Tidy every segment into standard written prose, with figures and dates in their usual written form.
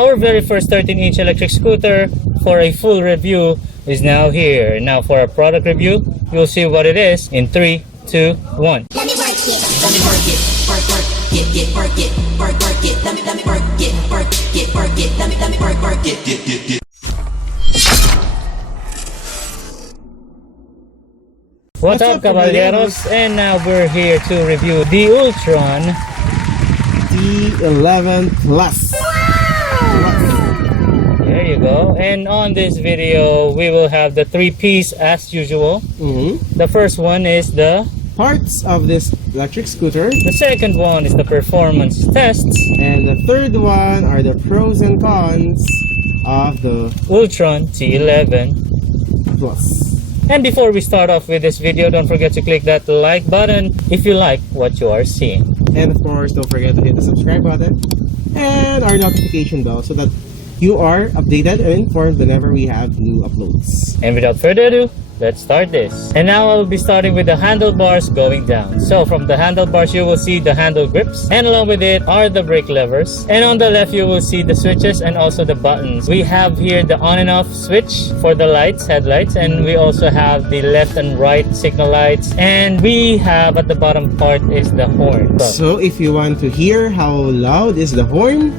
Our very first 13-inch electric scooter for a full review is now here. Now for a product review, you'll see what it is in 3, 2, 1. Let me work it, let me work it, work it, work it, work it, let me work it, work it, let me work it. What's up, Kabalyeros? And now we're here to review the Ultron T11 Plus. There you go. And on this video, we will have the 3 Ps as usual. The first one is the parts of this electric scooter. The second one is the performance tests. And the third one are the pros and cons of the Ultron T11 Plus. And before we start off with this video, don't forget to click that like button if you like what you are seeing. And of course, don't forget to hit the subscribe button and our notification bell so that you are updated and informed whenever we have new uploads. And without further ado, let's start this. And now I'll be starting with the handlebars going down. So from the handlebars, you will see the handle grips, and along with it are the brake levers. And on the left, you will see the switches and also the buttons. We have here the on and off switch for the lights, headlights, and we also have the left and right signal lights. And we have at the bottom part is the horn. So if you want to hear how loud is the horn,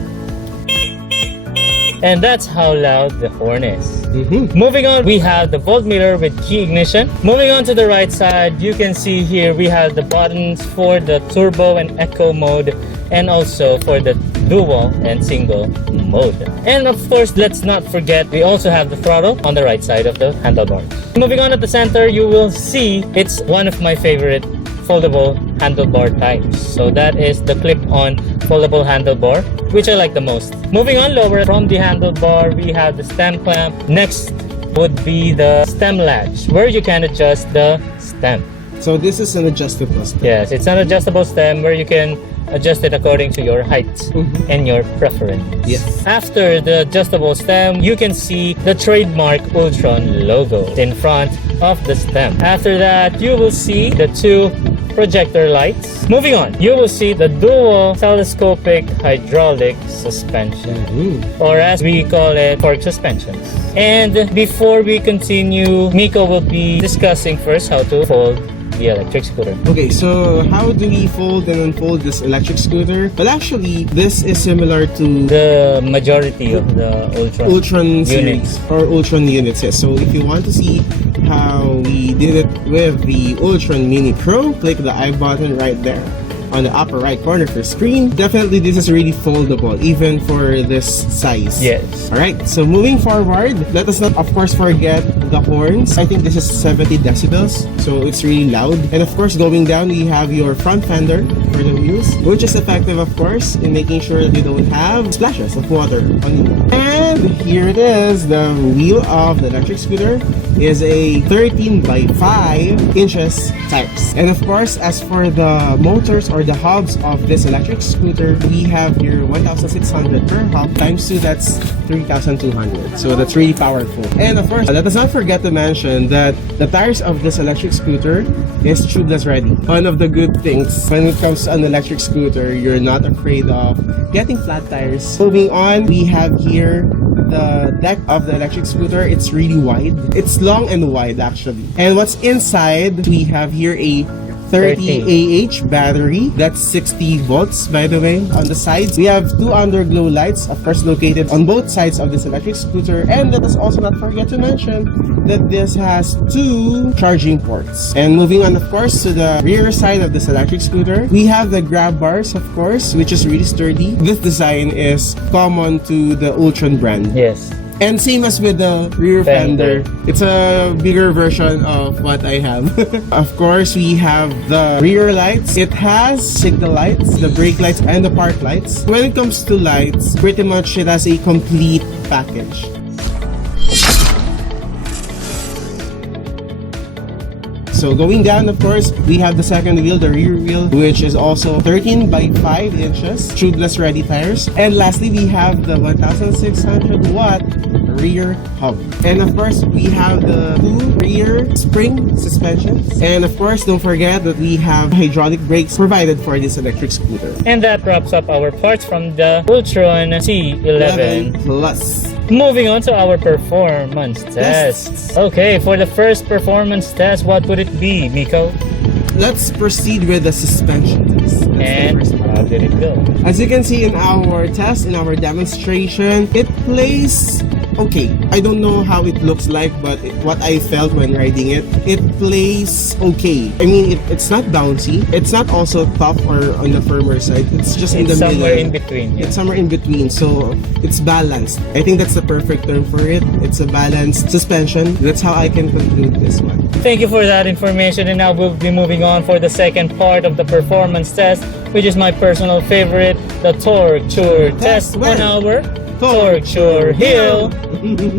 and that's how loud the horn is. Moving on, we have the voltmeter with key ignition. Moving on to the right side, you can see here we have the buttons for the turbo and eco mode, and also for the dual and single mode. And of course, let's not forget, we also have the throttle on the right side of the handlebar. Moving on at the center, you will see it's one of my favorite foldable handlebar types. So that is the clip-on foldable handlebar, which I like the most. Moving on lower from the handlebar, we have the stem clamp. Next would be the stem latch, where you can adjust the stem. so this is an adjustable stem. Yes, it's an adjustable stem where you can adjust it according to your height and your preference. Yes. After the adjustable stem, you can see the trademark Ultron logo in front of the stem. After that, you will see the 2 projector lights. Moving on, you will see the dual telescopic hydraulic suspension, or as we call it, torque suspensions. And before we continue, Miko will be discussing first how to fold the electric scooter. Okay, so how do we fold and unfold this electric scooter? Well, actually, this is similar to The majority of the Ultron units. series or Ultron units. Yes. So if you want to see how we did it with the Ultron Mini Pro, click the I button right there on the upper right corner of your screen. Definitely this is really foldable even for this size. Yes. Alright, so moving forward, let us not of course forget the horns. I think this is 70 decibels, so it's really loud. And of course going down, we have your front fender for the wheels, which is effective of course in making sure that you don't have splashes of water on you. And here it is, the wheel of the electric scooter is a 13 by 5 inches types. And of course, as for the motors or the hubs of this electric scooter, we have your 1,600 per hub times 2, that's 3,200. So that's really powerful. And of course, let us not forget to mention that the tires of this electric scooter is tubeless ready. One of the good things when it comes to an electric scooter, you're not afraid of getting flat tires. Moving on, we have here the deck of the electric scooter. It's really wide. It's long and wide actually. And what's inside, we have here a 30 AH battery. That's 60 volts by the way. On the sides, we have 2 underglow lights, of course located on both sides of this electric scooter. And let us also not forget to mention that this has 2 charging ports. And moving on of course to the rear side of this electric scooter, we have the grab bars of course, which is really sturdy. This design is common to the Ultron brand. Yes. And same as with the rear fender, it's a bigger version of what I have. Of course, we have the rear lights. It has signal lights, the brake lights, and the park lights. When it comes to lights, pretty much it has a complete package. So going down, of course, we have the second wheel, the rear wheel, which is also 13 by 5 inches, tubeless ready tires. And lastly, we have the 1,600 watt rear hub. And of course, we have the 2 rear spring suspensions. And of course, don't forget that we have hydraulic brakes provided for this electric scooter. And that wraps up our parts from the Ultron T11. 11 plus. Moving on to our performance tests. Okay, for the first performance test, what would it be, Miko? Let's proceed with the suspension test. That's the And first one. how did it go? As you can see in our test, in our demonstration, it plays okay. I don't know how it looks like, but what I felt when riding it, it plays okay. I mean, it's not bouncy. It's not also tough or on the firmer side. It's just in the middle. Somewhere in between. Yeah. It's somewhere in between, so it's balanced. I think that's the perfect term for it. It's a balanced suspension. That's how I can conclude this one. Thank you for that information, and now we'll be moving on for the second part of the performance test, which is my personal favorite, the torque test Well, on our torque hill.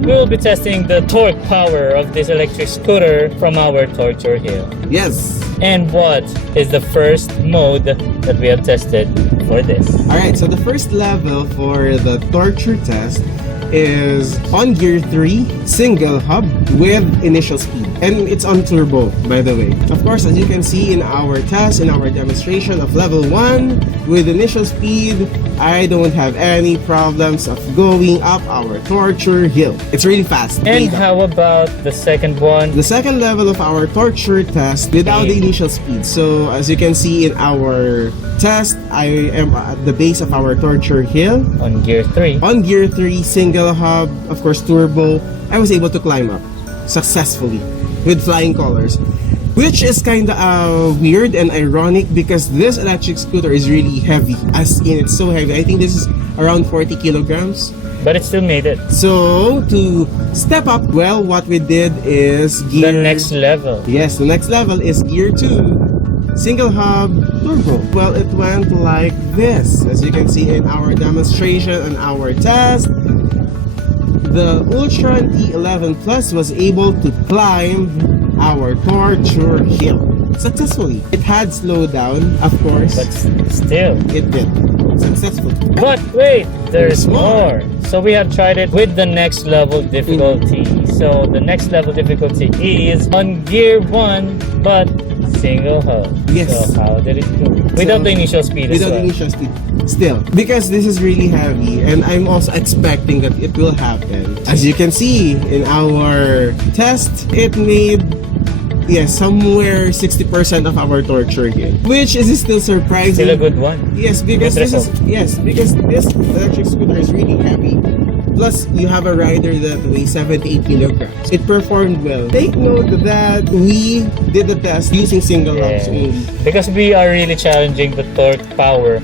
We'll be testing the torque power of this electric scooter from our torque hill. Yes. And what is the first mode that we have tested for this? Alright, so the first level for the torture test is on gear 3, single hub with initial speed. And it's on turbo, by the way. Of course, as you can see in our test, in our demonstration of level 1, with initial speed, I don't have any problems of going up our torture hill. It's really fast. And how about the second one? The second level of our torture test without the initial speed. So as you can see in our test, I am at the base of our torture hill. On gear 3. On gear 3, single hub, of course turbo, I was able to climb up successfully with flying colors. Which is kinda weird and ironic because this electric scooter is really heavy. As in, it's so heavy. I think this is around 40 kilograms. But it still made it. So, to step up, well, what we did is gear... The next level. Yes, the next level is gear 2, single hub, turbo. Well, it went like this. As you can see in our demonstration and our test, the Ultron T11 Plus was able to climb our torture hill successfully. It had slowed down, of course, But still. it did successfully. But wait, there's more. So we have tried it with the next level difficulty. So the next level difficulty is on gear 1, but single hub. Yes. So how did it go? Without the initial speed as Without well. initial speed. Still, because this is really heavy and I'm also expecting that it will happen. As you can see in our test, it made somewhere 60% of our torture hill, which is still surprising. Still a good one. Yes, because Good because this electric scooter is really heavy. Plus, you have a rider that weighs 78 kilograms. It performed well. Take note that we did the test using single hubs only. Because we are really challenging the torque power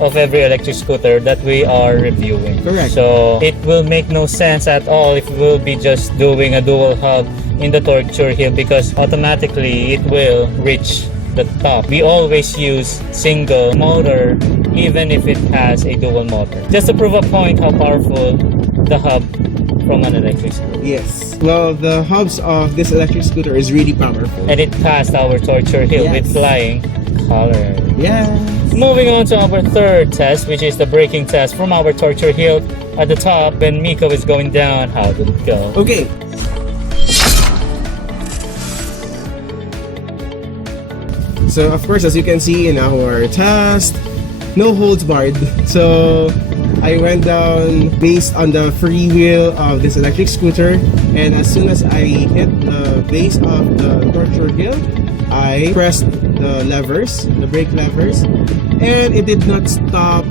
of every electric scooter that we are reviewing. Correct. So it will make no sense at all if we'll be just doing a dual hub in the torture hill because automatically it will reach the top. We always use single motor even if it has a dual motor. Just to prove a point how powerful the hub from an electric scooter. Yes. Well, the hubs of this electric scooter is really powerful. And it passed our torture hill with Yes. flying colors. Yes. Moving on to our third test, which is the braking test from our torture hill. At the top, when Miko is going down, how did it go? Okay. So, of course, as you can see in our test, no holds barred. So, I went down based on the free wheel of this electric scooter. And as soon as I hit the base of the torture hill, I pressed the levers, the brake levers, and it did not stop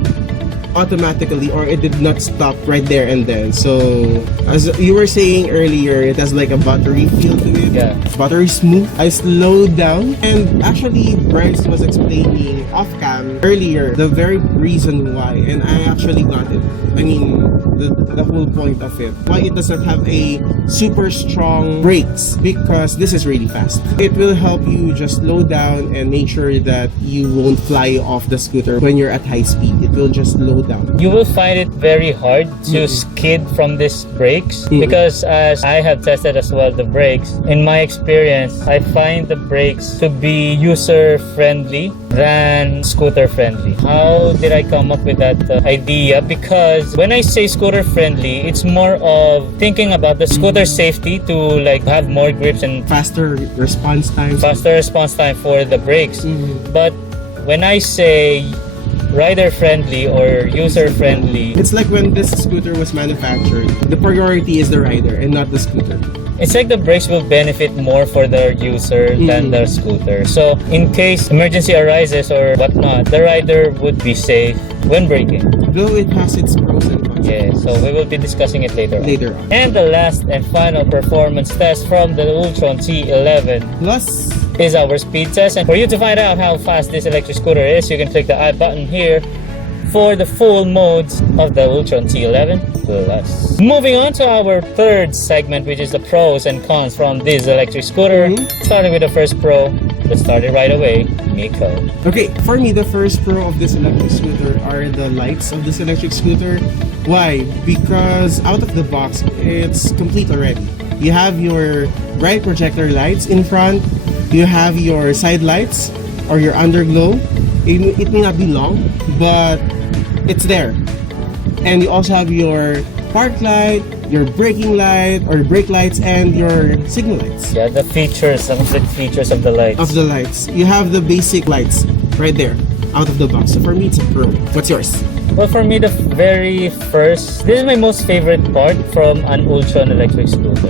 automatically, or it did not stop right there and then. So as you were saying earlier, it has like a battery feel to it. Yeah. Battery smooth. I slowed down, and actually Bryce was explaining off cam earlier the very reason why, and I actually got it. I mean, the whole point of it. Why it does not have a super strong brakes, because this is really fast. It will help you just slow down and make sure that you won't fly off the scooter when you're at high speed. It will just slow down. You will find it very hard to skid from these brakes because as I have tested as well the brakes, in my experience, I find the brakes to be user friendly than scooter friendly. How did I come up with that idea? Because when I say scooter friendly, it's more of thinking about the scooter safety to like have more grips and Faster response time. for the brakes. But when I say rider friendly or user friendly, It's like when this scooter was manufactured, the priority is the rider and not the scooter. it's like the brakes will benefit more for the user than the scooter. So in case emergency arises or whatnot, the rider would be safe when braking. Though it has its pros and cons. Yeah, so we will be discussing it later on. Later on. And the last and final performance test from the Ultron T11 Plus, is our speed test. And for you to find out how fast this electric scooter is, you can click the I button here for the full modes of the Ultron T11 Plus. Moving on to our third segment, which is the pros and cons from this electric scooter. Starting with the first pro, let's start it right away. Miko. okay, for me, the first pro of this electric scooter are the lights of this electric scooter. Why? Because out of the box, it's complete already. You have your bright projector lights in front. You have your side lights or your underglow. It may not be long, but it's there. And you also have your park light, your braking light or brake lights, and your signal lights. Yeah, the features, the complete features of the lights. Of the lights, you have the basic lights right there out of the box. So for me, it's a pro. What's yours? Well, for me, the very first, this is my most favorite part from an Ultron electric scooter.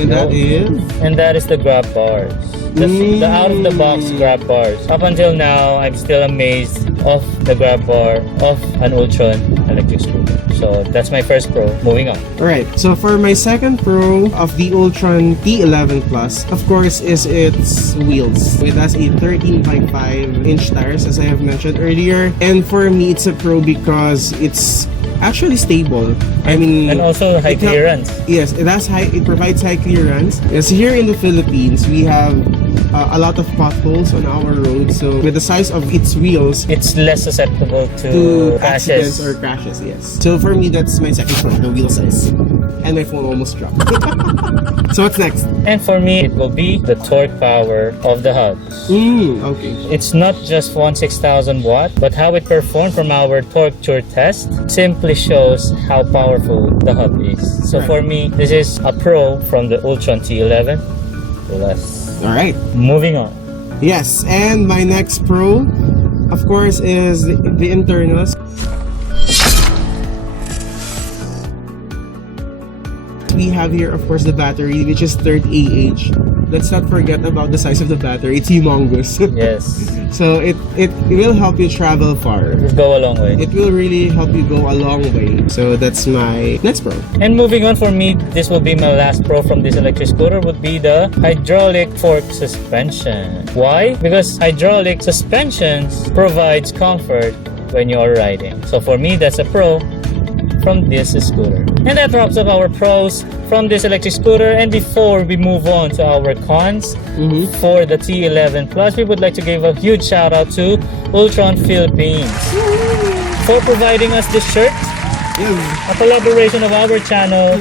And that is And that is the grab bars. The out-of-the-box grab bars. Up until now, I'm still amazed of the grab bar of an Ultron electric scooter. So that's my first pro. Moving on. Alright, so for my second pro of the Ultron T11 Plus, of course, is its wheels. It has a 13.5-inch tires, as I have mentioned earlier. And for me, it's a pro because it's actually stable. I mean, And also high it hel- clearance. Yes, it provides high clearance. Yes, here in the Philippines, we have a lot of potholes on our road. So with the size of its wheels, It's less susceptible to to accidents crashes. or crashes, yes. So for me, that's my second point, the wheel size. And my phone almost dropped. So what's next? And for me, it will be the torque power of the hubs. Okay. It's not just 16,000 watt, but how it performed from our torque tour test simply shows how powerful the hub is. So Right. for me, this is a pro from the Ultron T11 Plus. Alright. Moving on. Yes, and my next pro, of course, is the internals. We have here, of course, the battery, which is 30Ah. Let's not forget about the size of the battery. It's humongous. Yes, So it will help you travel far. it'll go a long way. It will really help you go a long way. So that's my next pro. And moving on, for me, this will be my last pro from this electric scooter, would be the hydraulic fork suspension. Why? Because hydraulic suspensions provides comfort when you are riding. So for me, that's a pro from this scooter. And that wraps up our pros from this electric scooter. And before we move on to our cons for the T11 Plus, we would like to give a huge shout out to Ultron Philippines for providing us this shirt, a collaboration of our channel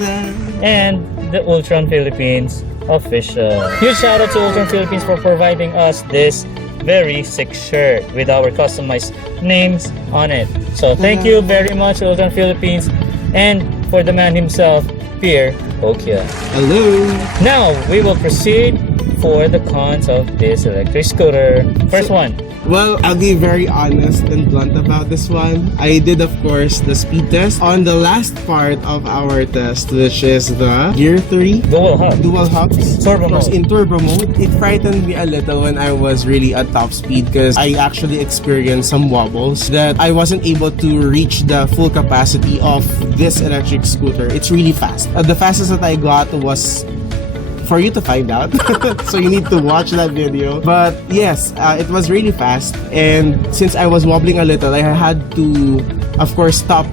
and the Ultron Philippines official. Huge shout out to Ultron Philippines for providing us this very sick shirt with our customized names on it. So thank you very much, Ultron Philippines, and for the man himself, Pierre Okia. Hello. Now we will proceed for the cons of this electric scooter. First one. Well, I'll be very honest and blunt about this one. I did, of course, the speed test on the last part of our test, which is the Gear 3 Dual hub. dual hubs. Turbo Of course, mode. in turbo mode, it frightened me a little when I was really at top speed because I actually experienced some wobbles that I wasn't able to reach the full capacity of this electric scooter. It's really fast. The fastest that I got was for you to find out. So you need to watch that video. But yes, it was really fast. And since I was wobbling a little, I had to, of course, stop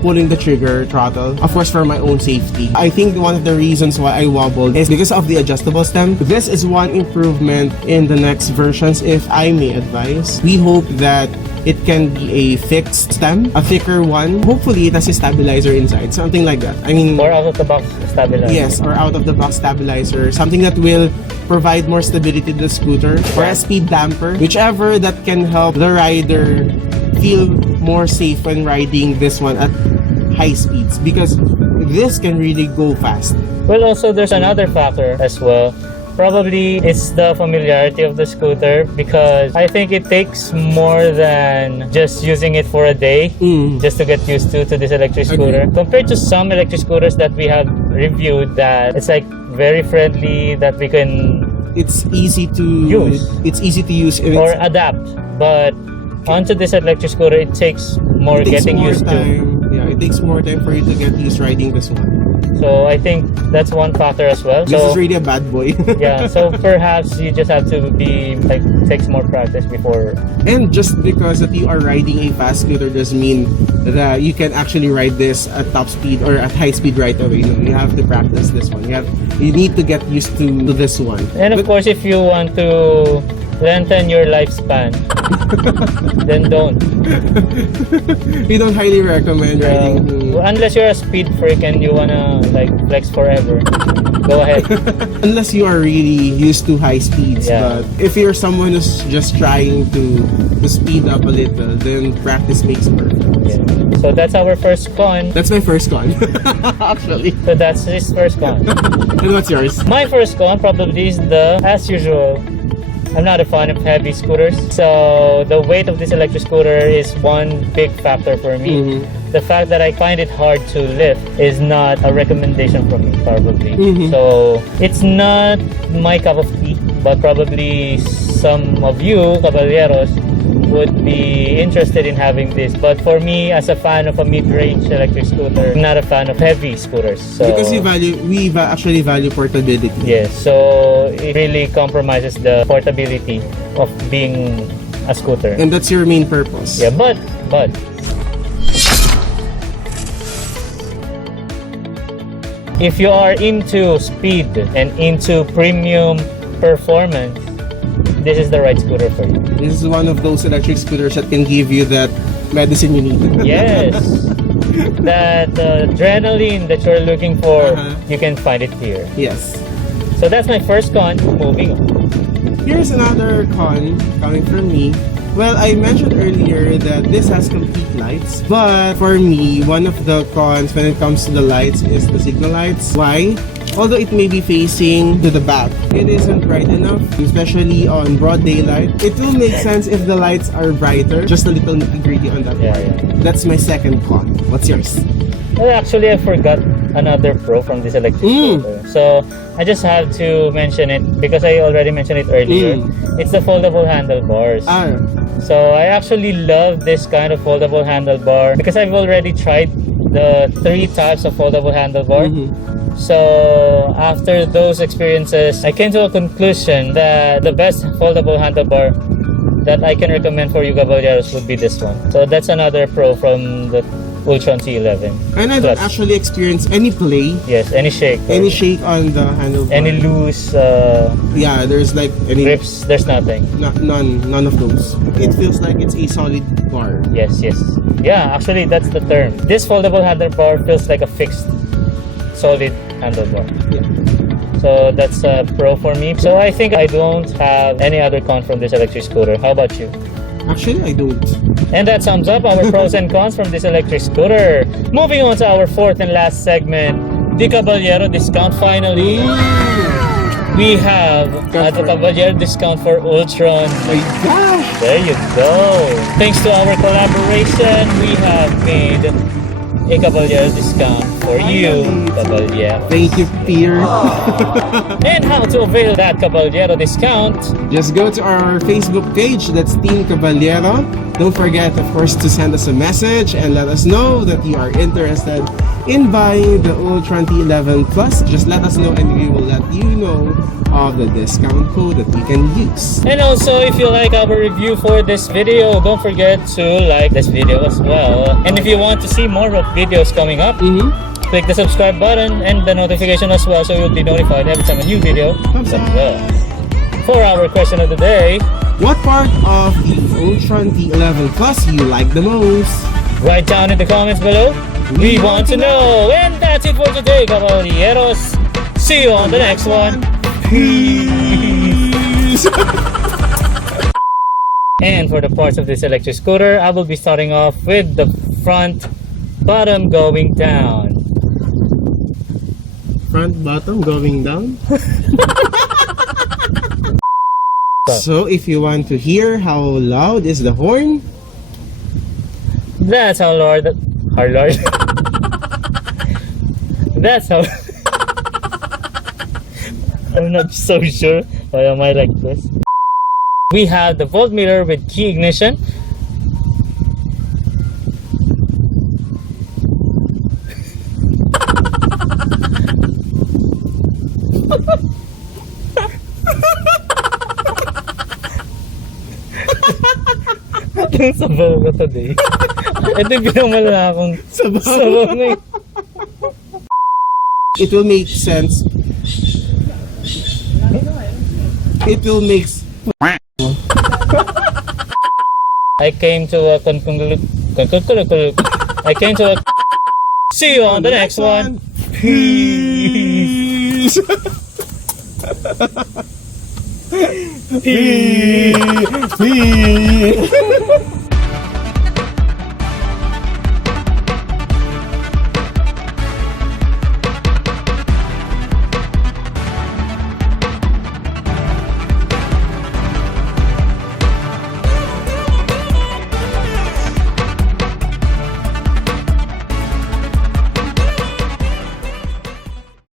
pulling the trigger throttle, of course, for my own safety. I think one of the reasons why I wobbled is because of the adjustable stem. This is one improvement in the next versions, if I may advise. We hope that it can be a fixed stem, a thicker one. Hopefully, it has a stabilizer inside, something like that. I mean, Or out of the box stabilizer. yes, or out of the box stabilizer, something that will provide more stability to the scooter, or a speed damper, whichever that can help the rider feel more safe when riding this one at high speeds, because this can really go fast. Well, also there's another factor as well. Probably it's the familiarity of the scooter, because I think it takes more than just using it for a day just to get used to this electric scooter. Compared to some electric scooters that we have reviewed, that it's like very friendly, that we can It's easy to use. It's easy to use and or adapt. But onto this electric scooter, it takes more it takes getting more used to. time. Yeah, it takes more time for you to get used riding this one. So I think that's one factor as well. This So is really a bad boy. yeah, so perhaps you just have to be like, takes more practice before. And just because that you are riding a fast scooter doesn't mean that you can actually ride this at top speed or at high speed right away. No, you have to practice this one. You need to get used to this one. And of course, if you want to lengthen your lifespan, then don't. We don't highly recommend riding. Unless you're a speed freak and you wanna like flex forever, go ahead. Unless you are really used to high speeds. Yeah. But if you're someone who's just trying to speed up a little, then practice makes perfect. Yeah. So that's our first con. That's my first con. Actually. So that's his first con. And what's yours? My first con probably is as usual, I'm not a fan of heavy scooters. So the weight of this electric scooter is one big factor for me. The fact that I find it hard to lift is not a recommendation from me, probably. So it's not my cup of tea, but probably some of you, Kabalyeros, would be interested in having this. But for me, as a fan of a mid-range electric scooter, I'm not a fan of heavy scooters. So Because we actually value portability. yes, so it really compromises the portability of being a scooter. And that's your main purpose. Yeah, but if you are into speed and into premium performance, this is the right scooter for you. This is one of those electric scooters that can give you that medicine you need. Yes, that adrenaline that you're looking for, you can find it here. Yes. So that's my first con. Moving on. Here's another con coming from me. Well, I mentioned earlier that this has complete lights, but for me, one of the cons when it comes to the lights is the signal lights. Why? Although it may be facing to the back, it isn't bright enough, especially on broad daylight. It will make sense if the lights are brighter. Just a little nitty-gritty on that Yeah, part. yeah. That's my second con. What's yours? Well, actually, I forgot another pro from this electric scooter. So I just have to mention it because I already mentioned it earlier. It's the foldable handlebars. So I actually love this kind of foldable handlebar because I've already tried the 3 types of foldable handlebar. So after those experiences, I came to a conclusion that the best foldable handlebar that I can recommend for you Kabalyeros would be this one. So that's another pro from the Ultron T11. And I don't actually experience any play, Yes, any shake. any shake on the handlebar. Any loose Yeah, there's like any grips, there's nothing. none of those. It feels like it's a solid bar. Yes. Yeah, actually that's the term. This foldable handlebar feels like a fixed, solid handlebar. Yeah. So that's a pro for me. So I think I don't have any other con from this electric scooter. How about you? Actually, I don't. And that sums up our pros and cons from this electric scooter. Moving on to our fourth and last segment, the Caballero discount finally. We have the Caballero discount for Ultron. My gosh! There you go. Thanks to our collaboration, we have made a Caballero discount for you, Caballero. Thank you, Peter. And how to avail that Caballero discount? Just go to our Facebook page, that's Team Kabalyero. Don't forget, of course, to send us a message and let us know that you are interested in buying the Ultron T11 Plus, just let us know and we will let you know of the discount code that you can use. And also, if you like our review for this video, don't forget to like this video as well. And if you want to see more of videos coming up, click the subscribe button and the notification as well, so you'll be notified every time a new video comes up. For our question of the day, what part of the Ultron T11 Plus you like the most? write down in the comments below. We want to know. And that's it for today, Kabalyeros. See you on the next one. Peace! And for the parts of this electric scooter, I will be starting off with the front bottom going down. Front, bottom, going down. So if you want to hear how loud is the horn, That's how Lord. Our Lord. That's how. I'm not so sure. Why am I like this? We have the voltmeter with key ignition. Ang sabaw ko today. Ito yung pinamala akong sabaw na yun. it will make sense. It will make I came to a I came to a see you on the next one. Peace. Peace. Peace.